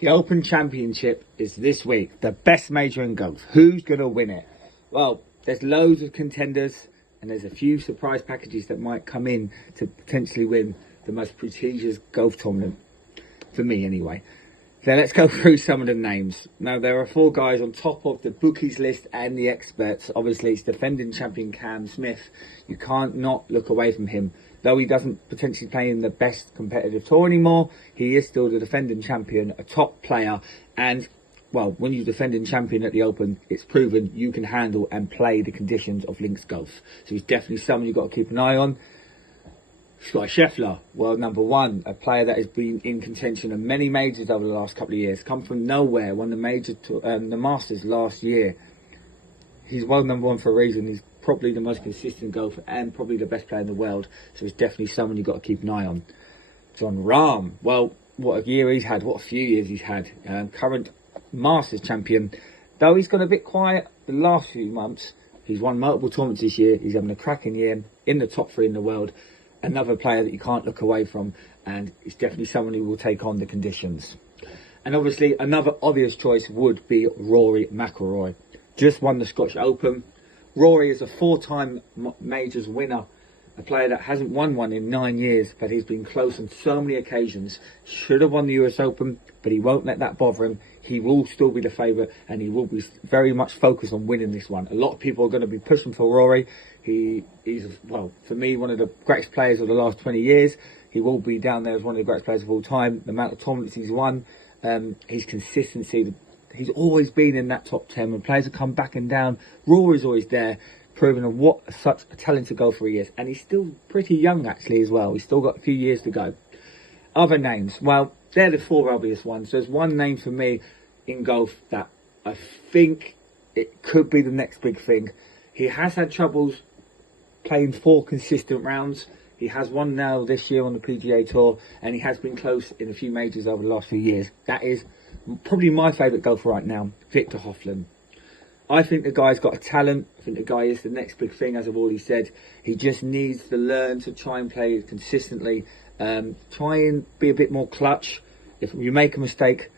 The Open Championship is this week, the best major in golf. Who's going to win it? Well, there's loads of contenders and there's a few surprise packages that might come in to potentially win the most prestigious golf tournament, for me anyway. So let's go through some of the names. Now, there are 4 guys on top of the bookies list and the experts. Obviously, it's defending champion Cam Smith. You can't not look away from him. Though he doesn't potentially play in the best competitive tour anymore, he is still the defending champion, a top player. And, well, when you're defending champion at the Open, it's proven you can handle and play the conditions of links golf. So he's definitely someone you've got to keep an eye on. Scotty Scheffler, world number 1, a player that has been in contention of many majors over the last couple of years. Come from nowhere, won the Masters last year. He's world number 1 for a reason. He's probably the most consistent golfer and probably the best player in the world. So he's definitely someone you've got to keep an eye on. Jon Rahm, well, what a year he's had, what a few years he's had. Current Masters champion. Though he's gone a bit quiet the last few months, he's won multiple tournaments this year. He's having a cracking year, in the top 3 in the world. Another player that you can't look away from, and it's definitely someone who will take on the conditions. And obviously, another obvious choice would be Rory McIlroy. Just won the Scottish Open. Rory is a 4-time majors winner, a player that hasn't won one in 9 years, but he's been close on so many occasions. Should have won the US Open, but he won't let that bother him. He will still be the favourite, and he will be very much focused on winning this one. A lot of people are going to be pushing for Rory. He is, well, for me, one of the greatest players of the last 20 years. He will be down there as one of the greatest players of all time. The amount of tournaments he's won, his consistency, he's always been in that top 10. When players have come back and down, Rory's always there, proving what such a talented golfer he is. And he's still pretty young, actually, as well. He's still got a few years to go. Other names, well, they're the 4 obvious ones. There's one name for me in golf that I think it could be the next big thing. He has had troubles playing 4 consistent rounds. He has won now this year on the PGA Tour, and he has been close in a few majors over the last few years. That is probably my favourite golfer right now, Viktor Hovland. I think the guy's got a talent. I think the guy is the next big thing, as I've already said. He just needs to learn to try and play consistently. Try and be a bit more clutch. If you make a mistake,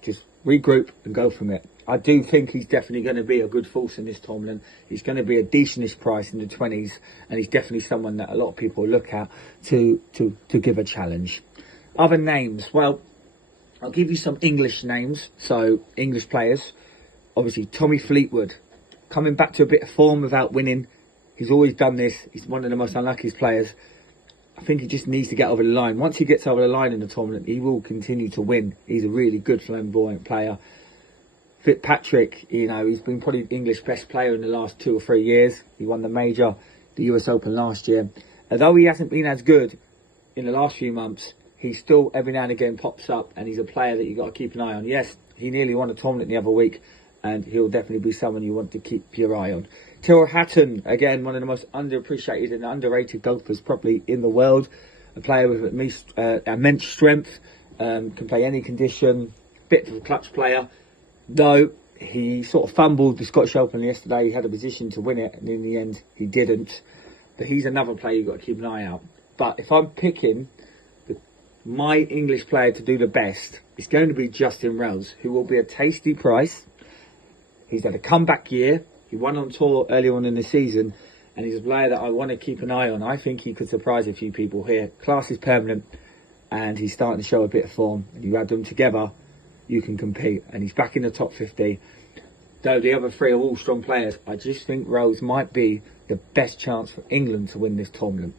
just regroup and go from it. I do think he's definitely going to be a good force in this tournament. He's going to be a decentish price in the 20s, and he's definitely someone that a lot of people look at to give a challenge. Other names, well, I'll give you some English names, so English players. Obviously, Tommy Fleetwood, coming back to a bit of form without winning. He's always done this. He's one of the most unluckiest players. I think he just needs to get over the line. Once he gets over the line in the tournament, he will continue to win. He's a really good, flamboyant player. Fitzpatrick, you know, he's been probably English best player in the last 2 or 3 years. He won the major, the US Open last year. Although he hasn't been as good in the last few months, he still every now and again pops up, and he's a player that you've got to keep an eye on. Yes, he nearly won a tournament the other week, and he'll definitely be someone you want to keep your eye on. Tyrrell Hatton, again, one of the most underappreciated and underrated golfers probably in the world. A player with immense strength, can play any condition, bit of a clutch player. Though he sort of fumbled the Scottish Open yesterday, he had a position to win it, and in the end he didn't. But he's another player you've got to keep an eye out. But if I'm picking my English player to do the best, it's going to be Justin Rose, who will be a tasty price. He's had a comeback year. He won on tour earlier on in the season, and he's a player that I want to keep an eye on. I think he could surprise a few people here. Class is permanent, and he's starting to show a bit of form. And you add them together, you can compete. And he's back in the top 50. Though the other 3 are all strong players, I just think Rose might be the best chance for England to win this tournament.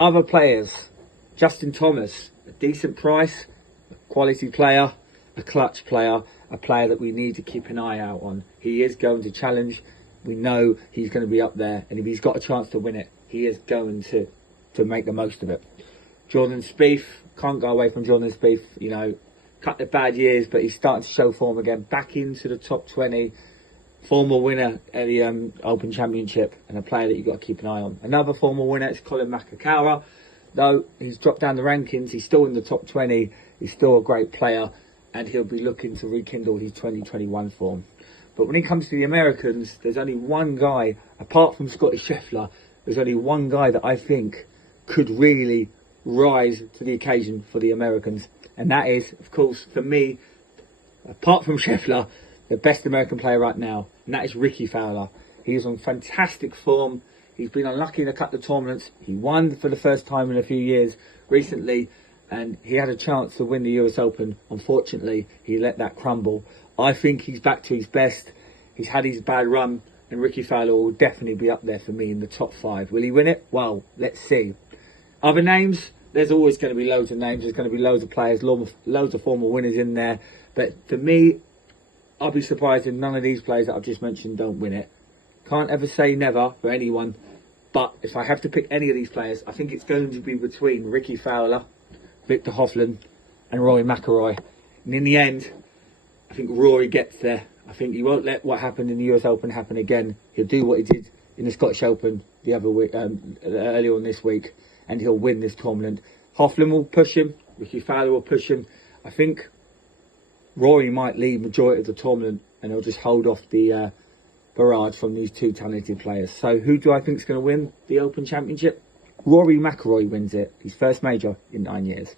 Other players, Justin Thomas, a decent price, a quality player, a clutch player, a player that we need to keep an eye out on. He is going to challenge. We know he's going to be up there, and if he's got a chance to win it, he is going to make the most of it. Jordan Spieth, can't go away from Jordan Spieth. You know, cut the bad years, but he's starting to show form again. Back into the top 20, former winner at the Open Championship, and a player that you've got to keep an eye on. Another former winner is Colin Makakawa. Though he's dropped down the rankings, he's still in the top 20. He's still a great player, and he'll be looking to rekindle his 2021 form. But when it comes to the Americans, there's only one guy, apart from Scotty Scheffler, there's only one guy that I think could really rise to the occasion for the Americans. And that is, of course, for me, apart from Scheffler, the best American player right now, and that is Ricky Fowler. He is on fantastic form. He's been unlucky in a couple of tournaments. He won for the first time in a few years recently, and he had a chance to win the US Open. Unfortunately, he let that crumble. I think he's back to his best. He's had his bad run, and Ricky Fowler will definitely be up there for me in the top 5. Will he win it? Well, let's see. Other names, there's always going to be loads of names. There's going to be loads of players, loads of former winners in there. But for me, I'll be surprised if none of these players that I've just mentioned don't win it. Can't ever say never for anyone. But if I have to pick any of these players, I think it's going to be between Ricky Fowler, Victor Hovland and Rory McIlroy. And in the end, I think Rory gets there. I think he won't let what happened in the US Open happen again. He'll do what he did in the Scottish Open the other week, earlier on this week, and he'll win this tournament. Hovland will push him. Ricky Fowler will push him. I think Rory might lead majority of the tournament, and he'll just hold off the barrage from these two talented players. So who do I think is going to win the Open Championship? Rory McIlroy wins it. His first major in 9 years.